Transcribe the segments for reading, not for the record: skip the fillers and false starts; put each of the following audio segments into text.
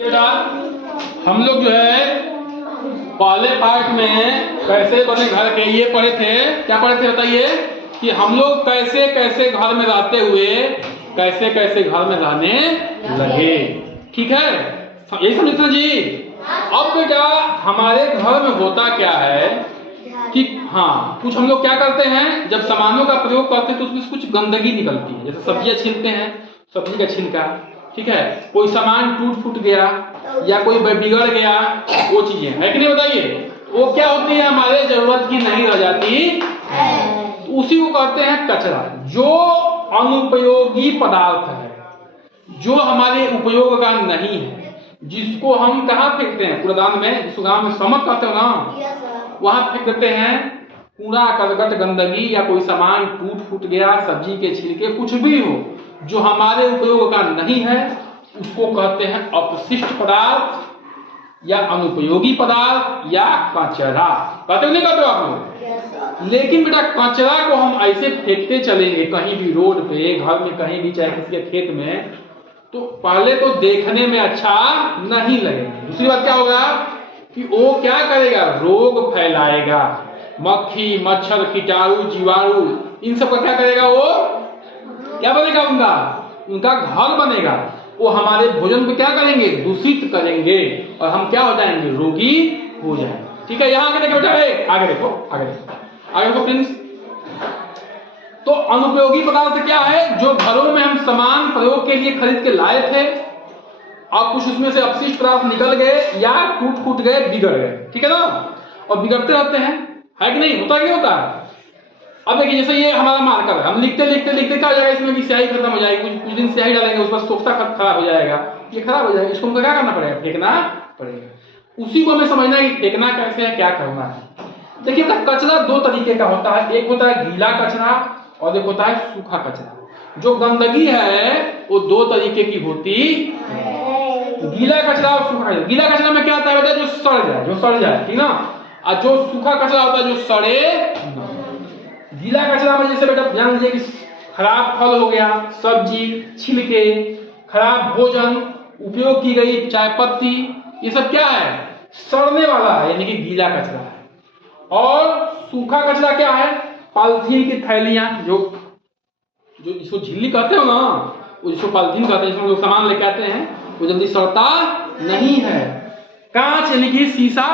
बेटा हम लोग जो है पहले पार्ट में कैसे बने घर के ये पढ़े थे। क्या पढ़े थे बताइए कि हम लोग कैसे कैसे घर में रहते हुए कैसे कैसे घर में रहने लगे। ठीक है, यही समझते ना जी। अब बेटा हमारे घर में होता क्या है कि हाँ, कुछ हम लोग क्या करते हैं, जब सामानों का प्रयोग करते हैं तो उसमें कुछ गंदगी निकलती है। जैसे सब्जियां छीलते हैं, सब्जी का छिलका, ठीक है, कोई सामान टूट फूट गया या कोई बिगड़ गया, वो चीजें है कि नहीं बताइए, वो क्या होती है, हमारे जरूरत की नहीं रह जाती है, तो उसी को कहते हैं कचरा। जो अनुपयोगी पदार्थ है, जो हमारे उपयोग का नहीं है, जिसको हम कहाँ फेंकते हैं, कूड़ादान में, जिसको गाँव में समझ कहते हो ना, वहां फेंक देते हैं। कूड़ा करकट गंदगी या कोई सामान टूट फूट गया, सब्जी के छिलके, कुछ भी हो जो हमारे उपयोग का नहीं है, उसको कहते हैं अपशिष्ट पदार्थ या अनुपयोगी पदार्थ या कचरा। कहते हो नहीं कहते हो आप लोग? लेकिन बेटा कचरा को हम ऐसे फेंकते चलेंगे कहीं भी, रोड पे, घर में, कहीं भी, चाहे किसी के खेत में, तो पहले तो देखने में अच्छा नहीं लगेगा। दूसरी बात क्या होगा कि वो क्या करेगा, रोग फैलाएगा। मक्खी मच्छर कीटाणु जीवाणु इन सब का क्या करेगा, वो क्या बनेगा, उनका घर बनेगा। वो हमारे भोजन को क्या करेंगे, दूषित करेंगे और हम क्या हो जाएंगे, रोगी हो जाएंगे। ठीक है, यहाँ आगे देखो बेटा, आगे देखो, आगे देखो प्रिंस। तो अनुपयोगी पदार्थ क्या है, जो घरों में हम सामान प्रयोग के लिए खरीद के लाए थे और कुछ उसमें से अपशिष्ट पदार्थ निकल गए या टूट फूट गए, बिगड़ गए। ठीक है ना, और बिगड़ते रहते हैं, है कि नहीं, होता क्या होता है। अब देखिए जैसे ये हमारा मार्कर है, हम लिखते लिखते लिखते क्या हो जाएगा, इसमें भी स्याही खत्म हो जाएगी, कुछ दिन स्याही डालेंगे, उस पर सोख्ता खराब हो जाएगा, ये खराब हो जाएगा, इसको हमको क्या करना पड़ेगा, फेंकना पड़ेगा। उसी को हमें समझना है कि फेंकना कैसे है, क्या करना है। देखिए कचरा दो तरीके का होता है, एक होता है गीला कचरा और एक होता है सूखा कचरा। जो गंदगी है वो दो तरीके की होती है, गीला कचरा और सूखा कचरा। गीला कचरा में क्या होता है बेटा, जो सड़ जाए, ठीक ना, और जो सूखा कचरा होता है जो सड़े। गीला कचरा में जैसे बेटा जान लीजिए कि खराब फल हो गया, सब्जी, छिलके, खराब भोजन, उपयोग की गई चाय पत्ती, ये सब क्या है, सड़ने वाला है, यानी कि गीला कचरा है। और सूखा कचरा क्या है, पॉलिथीन की थैलियां, जो जिसको झिल्ली कहते हो ना, वो जिसको पॉलिथीन कहते हैं, जिसमें लोग सामान लेके आते हैं, वो जल्दी सड़ता नहीं है। कांच यानी कि शीशा,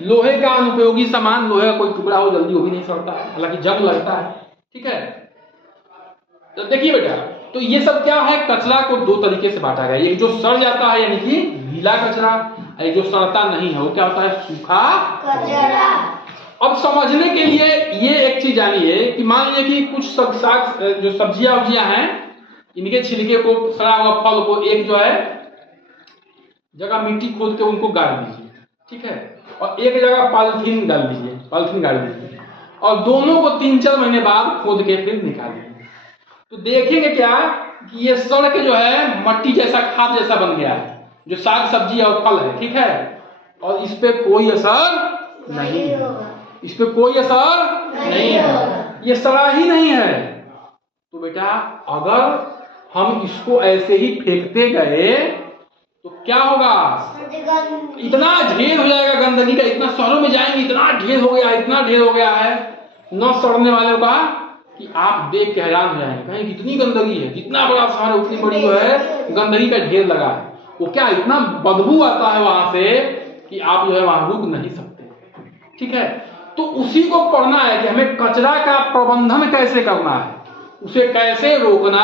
लोहे का अनुपयोगी सामान, लोहे का कोई टुकड़ा हो जल्दी वो भी नहीं सड़ता है, हालांकि जंग लगता है। ठीक है, तो देखिए बेटा, तो ये सब क्या है, कचरा को दो तरीके से बांटा गया। एक जो सड़ जाता है यानी कि गीला कचरा, एक जो सड़ता नहीं है वो क्या होता है, सूखा कचरा। अब समझने के लिए ये एक चीज जानिए कि मान लीजिए कि कुछ जो सब्जियां उब्जियां हैं, इनके छिलके को, सड़ा हुआ फल को एक जो है जगह मिट्टी खोद के उनको गाड़ दीजिए, ठीक है, और एक जगह पॉलिथीन डाल दीजिए, पॉलिथीन गाड़ दीजिए, और दोनों को 3-4 महीने बाद खोद के फिर निकाल दीजिए, तो देखेंगे क्या कि ये सड़ के जो है मट्टी जैसा, खाद जैसा बन गया है, जो साग सब्जी और फल है। ठीक है, और इस पे कोई असर नहीं है, इस पे कोई असर नहीं है, ये सड़ा ही नहीं है। तो बेटा अगर हम इसको ऐसे ही फेंकते गए तो क्या होगा, इतना ढेर हो जाएगा गंदगी का, इतना शहरों में जाएंगे, इतना ढेर हो गया, इतना ढेर हो गया है न सड़ने वालों का कि आप देख के हैरान हो जाएंगे, कहीं कितनी गंदगी है, जितना बड़ा शहर उतनी बड़ी जो है गंदगी का ढेर लगा है। वो क्या इतना बदबू आता है वहां से कि आप जो है वहां रुक नहीं सकते। ठीक है, तो उसी को पढ़ना है कि हमें कचरा का प्रबंधन कैसे करना है, उसे कैसे रोकना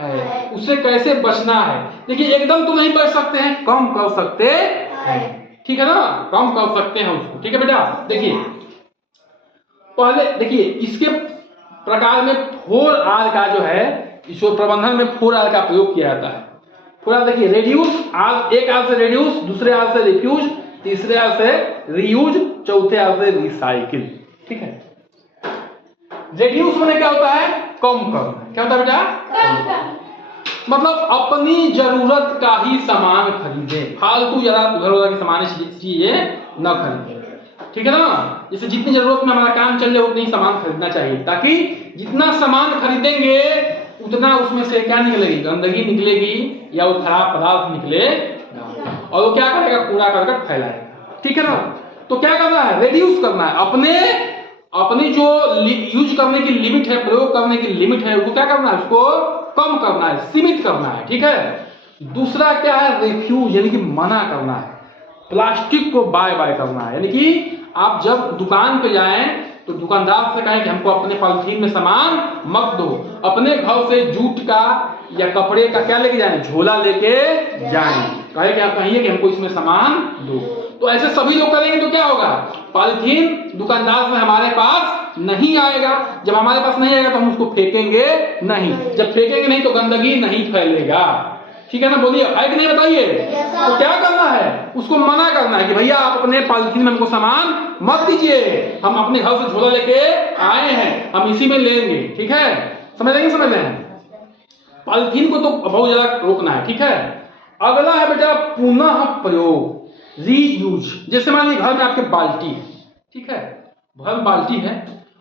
है, उससे कैसे बचना है। देखिए एकदम तो नहीं बच सकते हैं, कम कर सकते हैं, ठीक है ना, कम कर सकते हैं उसको। ठीक है बेटा, देखिए पहले देखिए इसके प्रकार में 4R का जो है, इसको प्रबंधन में 4R का प्रयोग किया जाता है। 4R देखिए, रेड्यूस, एक R से रेड्यूस, दूसरे R से रिफ्यूज, तीसरे R से रीयूज, चौथे R से रिसाइकिल। ठीक है, रेड्यूस में क्या होता है, कम करना। क्या होता है बेटा, मतलब अपनी जरूरत का ही सामान खरीदे, फालतू ज्यादा उधर उधर के सामान चीजें न खरीदे। ठीक है ना, जैसे जितनी जरूरत में हमारा काम चल जाए उतनी सामान खरीदना चाहिए, ताकि जितना सामान खरीदेंगे उतना उसमें से क्या निकलेगी, गंदगी निकलेगी या वो खराब पदार्थ निकलेगा। और वो क्या करेगा, कूड़ा करकट फैलाएगा। ठीक है ना। तो क्या करना है, रेड्यूस करना है, अपनी जो यूज करने की लिमिट है, प्रयोग करने की लिमिट है, उसको क्या करना है, उसको कम करना है, सीमित करना है। ठीक है। दूसरा क्या है, रिफ्यूज यानी कि मना करना है, प्लास्टिक को बाय बाय करना है। यानी कि आप जब दुकान पे जाएं तो दुकानदार से कहें कि हमको अपने पॉलिथीन में सामान मत दो, अपने घर से जूट का या कपड़े का क्या लेके जाएं, झोला लेके जाएं, कहे कि आप कहिए कि हमको इसमें सामान दो। तो ऐसे सभी लोग करेंगे तो क्या होगा, पॉलिथीन दुकानदार से हमारे पास नहीं आएगा। जब हमारे पास नहीं आएगा तो हम उसको फेंकेंगे नहीं, जब फेंकेंगे नहीं तो गंदगी नहीं फैलेगा। ठीक है ना, बोलिए है कि नहीं, बताइए। तो क्या करना है, उसको मना करना है कि भैया आप अपने पॉलिथीन में हमको सामान मत दीजिए, हम अपने घर से झोला लेके आए हैं, हम इसी में लेंगे। ठीक है, समझ लेंगे, समझ लें। पॉलिथीन को तो बहुत ज्यादा रोकना है। ठीक है। अगला है बेटा पुनः प्रयोग, रीयूज। जैसे मान लीजिए घर में आपके बाल्टी है, ठीक है, घर में बाल्टी है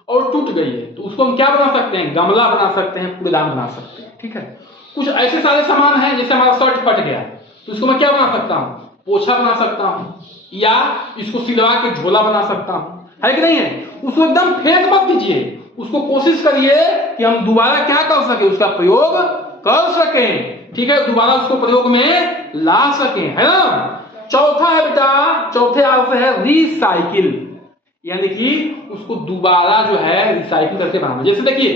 और टूट गई है, तो उसको हम क्या बना सकते हैं, गमला बना सकते हैं, कूड़ेदान बना सकते हैं। ठीक है। कुछ ऐसे सारे सामान हैं, जैसे हमारा शर्ट फट गया तो इसको मैं क्या बना सकता हूं, पोछा बना सकता हूं, या इसको सिलवा के झोला बना सकता हूं, है कि नहीं है। उसको एकदम फेंक मत दीजिए, उसको कोशिश करिए कि हम दोबारा क्या कर सके, उसका प्रयोग कर सकें। ठीक है, दोबारा उसको प्रयोग में ला सकें, है ना। चौथा है बेटा, चौथे आंसर है रिसाइकिल, यानी कि उसको दोबारा जो है रिसाइकिल करके बनाना। जैसे देखिए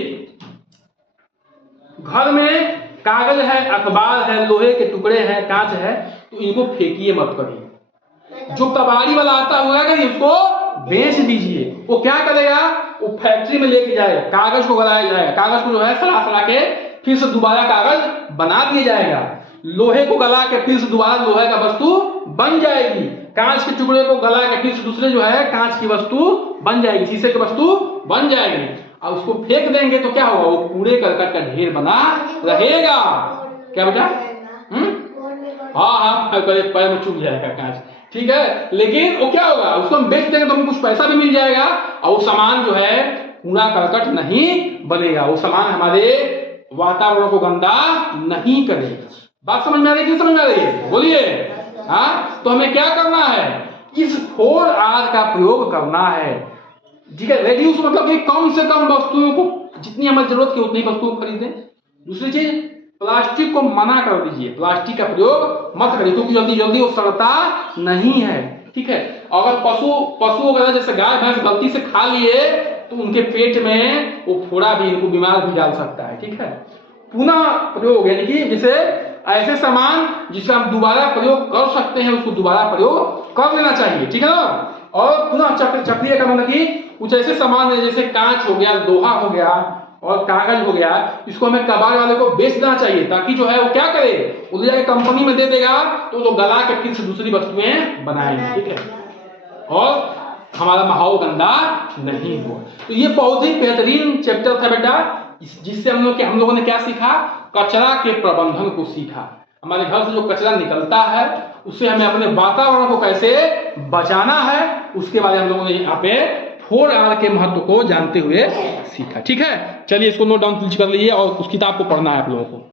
घर में कागज है, अखबार है, लोहे के टुकड़े हैं, कांच है, तो इनको फेंकिए मत करिए। जो कबाड़ी वाला आता होगा कि उसको बेच दीजिए। वो क्या करेगा, वो फैक्ट्री में लेके जाएगा, कागज को गलाया जाएगा, कागज को जो है सड़ा के फिर से दोबारा कागज बना दिया जाएगा, लोहे को गला के फिर से दोबारा लोहे का वस्तु बन जाएगी, कांच के टुकड़े को गला के फिर से दूसरे जो है कांच की वस्तु बन जाएगी, शीशे की वस्तु बन जाएगी। और उसको फेंक देंगे तो क्या होगा, वो कूड़े करकट का ढेर बना रहेगा। क्या बेटा, हाँ, पैर में चुभ जाएगा कांच। ठीक है, लेकिन वो क्या होगा, उसको हम बेच देंगे तो हमको कुछ पैसा भी मिल जाएगा, और वो सामान जो है कूड़ा करकट नहीं बनेगा, वो सामान हमारे वातावरण को गंदा नहीं करेगा। बात समझ में आ रही है, समझ में आ रही है, बोलिए। हाँ, तो हमें क्या करना है, इस 4R का प्रयोग करना है। ठीक है, रेड्यूस मतलब कि कम से कम वस्तुओं को, जितनी हमें जरूरत की उतनी वस्तुओं को खरीदें। दूसरी चीज, प्लास्टिक को मना कर दीजिए, प्लास्टिक का प्रयोग मत करिए, क्योंकि जल्दी जल्दी वो सड़ता नहीं है। ठीक है, अगर पशु वगैरह जैसे गाय भैंस गलती से खा लिए तो उनके पेट में वो फोड़ा भी इनको बीमार भी डाल सकता है। ठीक है, पुनः प्रयोग यानी कि जैसे ऐसे सामान जिसका हम दोबारा प्रयोग कर सकते हैं उसको दोबारा प्रयोग कर लेना चाहिए। ठीक है ना। और पुनः चक्रीय का मतलब कि कुछ ऐसे सामान है जैसे कांच हो गया, लोहा हो गया और कागज हो गया, इसको हमें कबाड़ वाले को बेच देना चाहिए, ताकि जो है वो क्या करे, वो ले जाके कंपनी में दे देगा तो वो गला के फिर से दूसरी वस्तुएं बनाएंगे। ठीक है, और हमारा माहौल गंदा नहीं हो। तो ये बहुत ही बेहतरीन चैप्टर था बेटा, जिससे हम लोगों ने क्या सीखा, कचरा के प्रबंधन को सीखा। हमारे घर से जो कचरा निकलता है उससे हमें अपने वातावरण को कैसे बचाना है, उसके बारे में हम लोगों ने यहाँ पे 4R के महत्व को जानते हुए सीखा। ठीक है, चलिए इसको नोट डाउन कर लीजिए और उस किताब को पढ़ना है आप लोगों को।